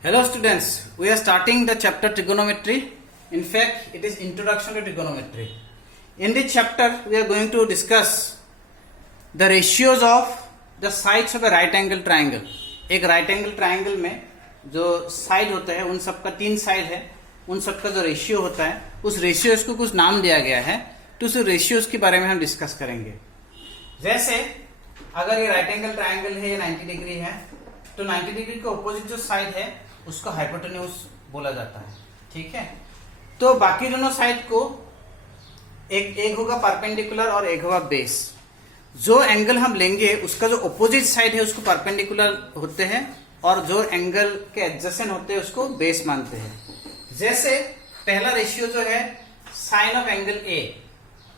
Hello students, we are starting the chapter trigonometry. In fact, it is introduction to trigonometry. In this chapter, we are going to discuss the ratios of the sides of a right angle triangle. एक right angle triangle में जो side होता है उन सब का 3 side है, उन सब का जो रेशियो होता है उस रेशियोज को कुछ नाम दिया गया है, तो उस रेशियोज के बारे में हम डिस्कस करेंगे. जैसे अगर ये राइट एंगल ट्राइंगल है, ये 90 डिग्री है, तो 90 डिग्री के ऑपोजिट जो साइड है उसको हाइपोटेन्यूज बोला जाता है. ठीक है, तो बाकी दोनों साइड को एक होगा परपेंडिकुलर और एक होगा बेस. जो एंगल हम लेंगे उसका जो ऑपोजिट साइड है उसको परपेंडिकुलर होते हैं और जो एंगल के एडजेसेंट होते हैं उसको बेस मानते हैं. जैसे पहला रेशियो जो है साइन ऑफ एंगल ए,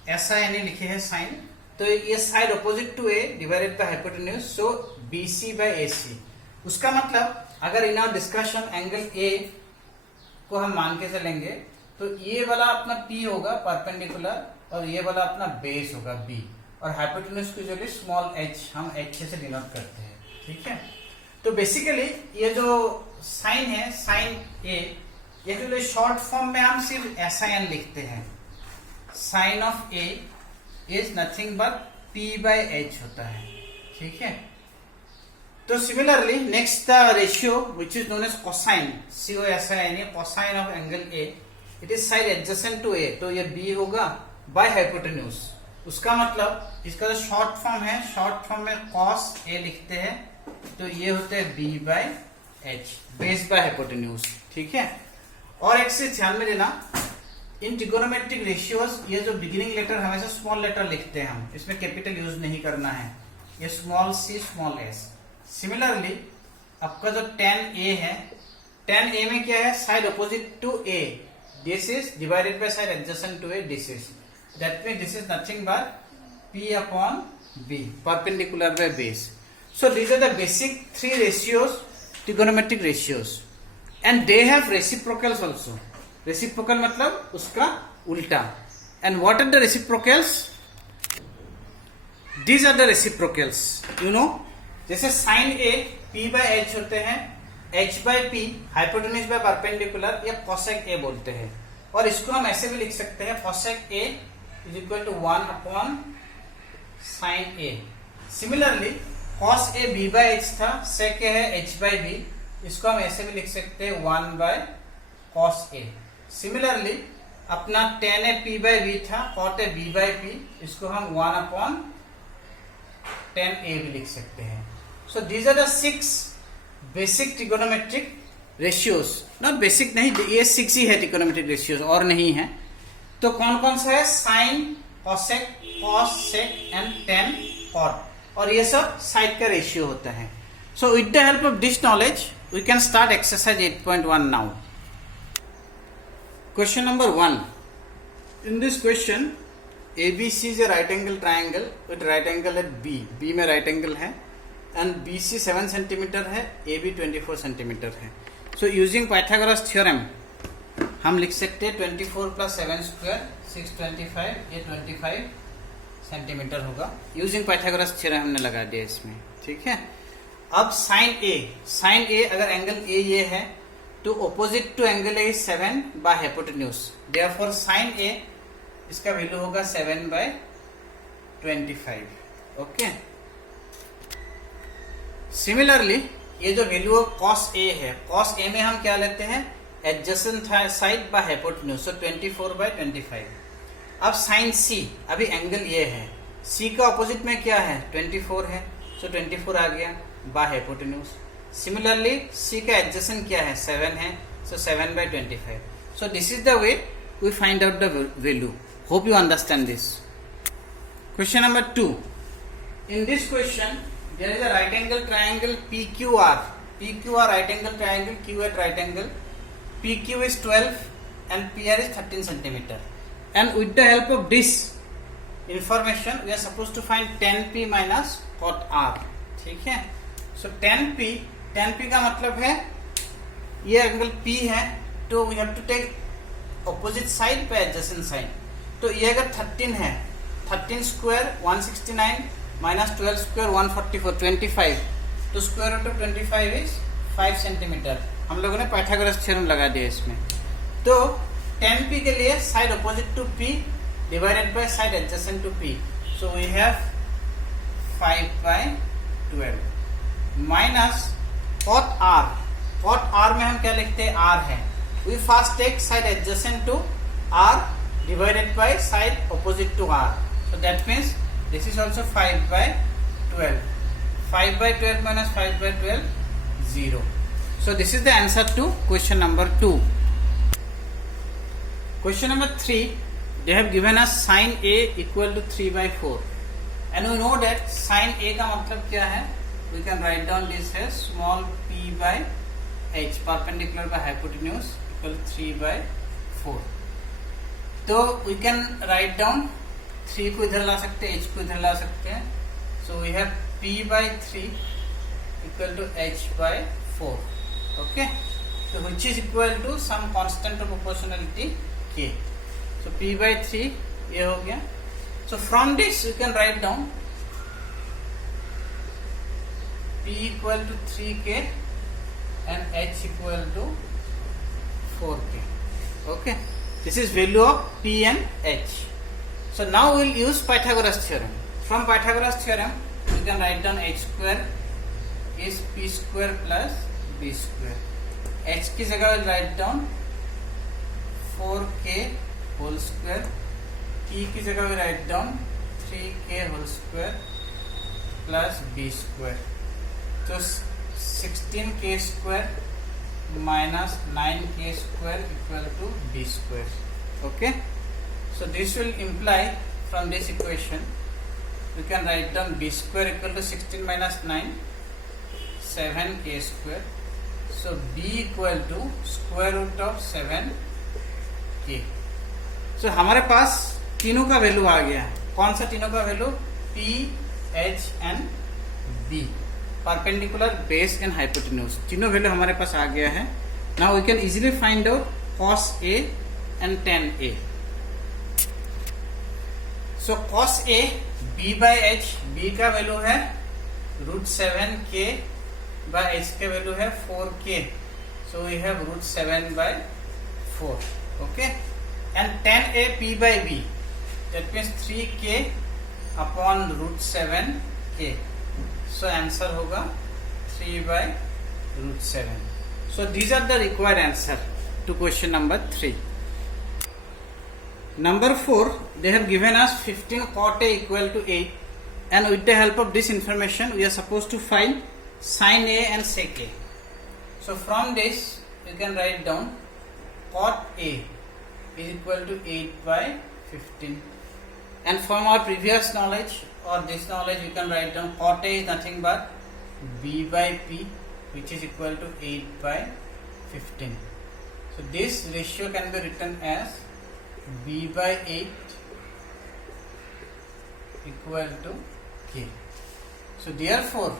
ऐसा यानी लिखे है साइन, तो ये side opposite to A divided by hypotenuse, so BC by AC. उसका मतलब अगर in our discussion angle A को हम मान के चलेंगे तो ये वाला अपना P होगा परपेंडिकुलर और ये वाला अपना बेस होगा B, और हाइपोटेन्यूज की जो स्मॉल h हम h से डिनोट करते हैं. ठीक है, तो बेसिकली ये जो साइन है साइन A, ये जो शॉर्ट फॉर्म में हम सिर्फ SIN लिखते हैं. Sine of A is nothing but P by H होता है. ठीक है, तो similarly next the ratio which is known as cosine, COSIN, cosine of angle A, it is side adjacent to A, तो ये B होगा बाय हाइपोटेन्यूज. उसका मतलब इसका जो शॉर्ट फॉर्म है, शॉर्ट फॉर्म में cos A लिखते हैं, तो ये होते हैं B by H, base by hypotenuse. ठीक है, और एक से ध्यान में देना, इन ट्रिगोनोमेट्रिक रेशियोज ये जो बिगिनिंग लेटर हमेशा स्मॉल लेटर लिखते हैं हम, इसमें कैपिटल यूज नहीं करना है, ये small c small s. Similarly आपका जो tan A है, tan A में क्या है, side opposite to A, this is divided by side adjacent to A, this is, that means this is nothing but P upon B, perpendicular by base. So these are the basic 3 ratios, trigonometric ratios, and they have reciprocals also. Reciprocal मतलब उसका उल्टा. And what are the reciprocals? These are the reciprocals, you know, जैसे sin A P by H होते हैं, H by P hypotenuse by perpendicular, या cosec A बोलते हैं. और इसको हम ऐसे भी लिख सकते हैं, cosec A is equal to 1 upon sin A. Similarly cos A B by H था, sec A है H by B, इसको हम ऐसे भी लिख सकते हैं 1 by cos A. सिमिलरली अपना tan A P by B था, cot A B by P, इसको हम 1 अपॉन tan A भी लिख सकते हैं. So these are the 6 basic trigonometric ratios. Not basic नहीं, ये 6 ही है ट्रिगोनोमेट्रिक रेशियोज, और नहीं है. तो कौन कौन सा है, sine, cosec, cos, sec and tan, cot, और ये सब साइड का रेशियो होता है. So with the help of this knowledge we can start exercise 8.1 now. Question number 1. In this question ABC is a right angle triangle with right angle at B में right angle है, and BC 7 centimetre है, AB 24 centimetre है. So using Pythagoras theorem हम लिख सकते हैं 24 plus 7 square 625, ये 25 centimetre होगा. यूजिंग पाइथागोरस थ्योरम हमने लगा दिया इसमें. ठीक है, अब साइन A अगर एंगल A ये है तो opposite to angle A 7 by hypotenuse, therefore sine A इसका वैल्यू होगा 7 बाय 25. ओके, सिमिलरली ये जो वैल्यू ऑफ cos A है, cos A में हम क्या लेते हैं, adjacent side by hypotenuse, so 24 by 25. अब sin C, अभी एंगल ये है, C का ऑपोजिट में क्या है, 24 है, सो 24 आ गया बाय हाइपोटेन्यूज. सिमिलरली C का एडजेसेंट क्या है, 7 है, so 7 by 25. So this is the way we find out the value. Hope you understand this. Question number 2. In this question there is a right angle triangle PQR right angle triangle, Q at right angle, PQ is 12 and PR is 13 centimeter, and with the help of this information we are supposed to find tan P minus cot R. ठीक है, so tan P का मतलब है ये angle P है, तो we have to take opposite side पे adjacent side. तो ये अगर 13 है, 13 स्क्वायर 169 minus 12 square 144, 25, तो square root of 25 is 5 centimetre. हम लोगों ने पाइथागोरस थ्योरम लगा दिया इसमें। तो 10p के लिए side opposite to p divided by side adjacent to p, so we have 5/12 minus cot r। Cot r में हम क्या लिखते हैं, r है। We first take side adjacent to r divided by side opposite to r, so that means this is also 5/12. 5/12 minus 5/12, 0. So this is the answer to question number 2. Question number 3, they have given us sin a equal to 3/4, and we know that sin a का मतलब क्या है, we can write down this as small p by h, perpendicular by hypotenuse, equal to 3/4. तो we can write down 3 को इधर ला सकते हैं, h को इधर ला सकते हैं, so we have p/3 equal to h/4, okay. तो which is equal to some constant of proportionality k, so p/3 ये हो गया। So from this you can write down p equal to 3k and h equal to 4k, okay. This is value of p and h. So now we will use Pythagoras theorem. From Pythagoras theorem, we can write down h square is p square plus b square. H की जगह we'll write down 4k whole square. P की जगह we'll write down 3k whole square plus b square. So 16k square minus 9k square equal to b square, okay. So this will imply from this equation we can write down b square equal to 16 minus 9, 7k square. So b equal to square root of 7k. So हमारे पास तीनों का value आ गया। कौन सा तीनों का वैल्यू, p, h and b, perpendicular, base and hypotenuse, तीनों वैल्यू हमारे पास आ गया है। Now we can easily find out cos a and tan a. So cos a b/h, b का वैल्यू है √7k बाय h का वैल्यू है 4k, so we have √7/4, okay. And tan a p/b, that means 3k upon √7k, so answer होगा 3/√7. So these are the required answer to question number 3. Number 4, they have given us 15 cot a equal to 8, and with the help of this information we are supposed to find sin a and sec a. So from this you can write down cot a is equal to 8/15, and from our previous knowledge or this knowledge you can write down cot a is nothing but b/p, which is equal to 8/15. So this ratio can be written as b/8 equal to k. So therefore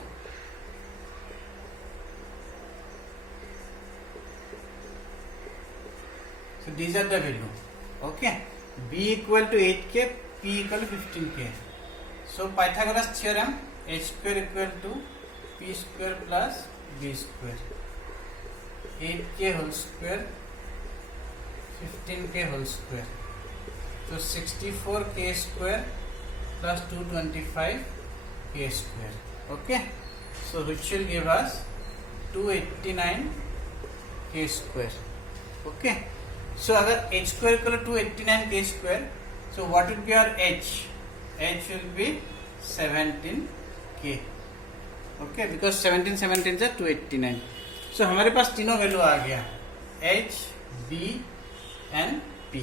these are the value, okay. b equal to 8k, p equal to 15k. So Pythagoras theorem, h square equal to p square plus b square, 8k whole square, 15k whole square, so 64k square plus 225k square, okay. So which will give us 289k square, okay. So अगर h square equal to 289k square, so what will be our h? H will be 17k, okay, because 17 is 289. So हमारे पास तीनों value आ गया, h, b and p.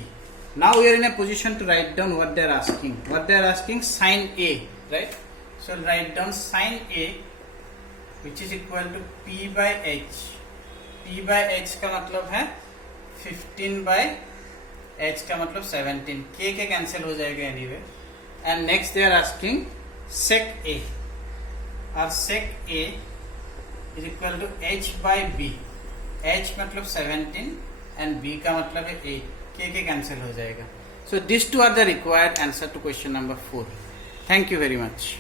Now we are in a position to write down what they are asking. What they are asking, sin a, right? So I'll write down sin a, which is equal to p/h. p/h का मतलब है 15/h का मतलब 17. k के cancel हो जाएगा anyway. And next they are asking sec a, or sec a is equal to h/b. h मतलब 17 and b का मतलब है 8. k के कैंसिल हो जाएगा. So these two are the required answer to question number 4. Thank you very much.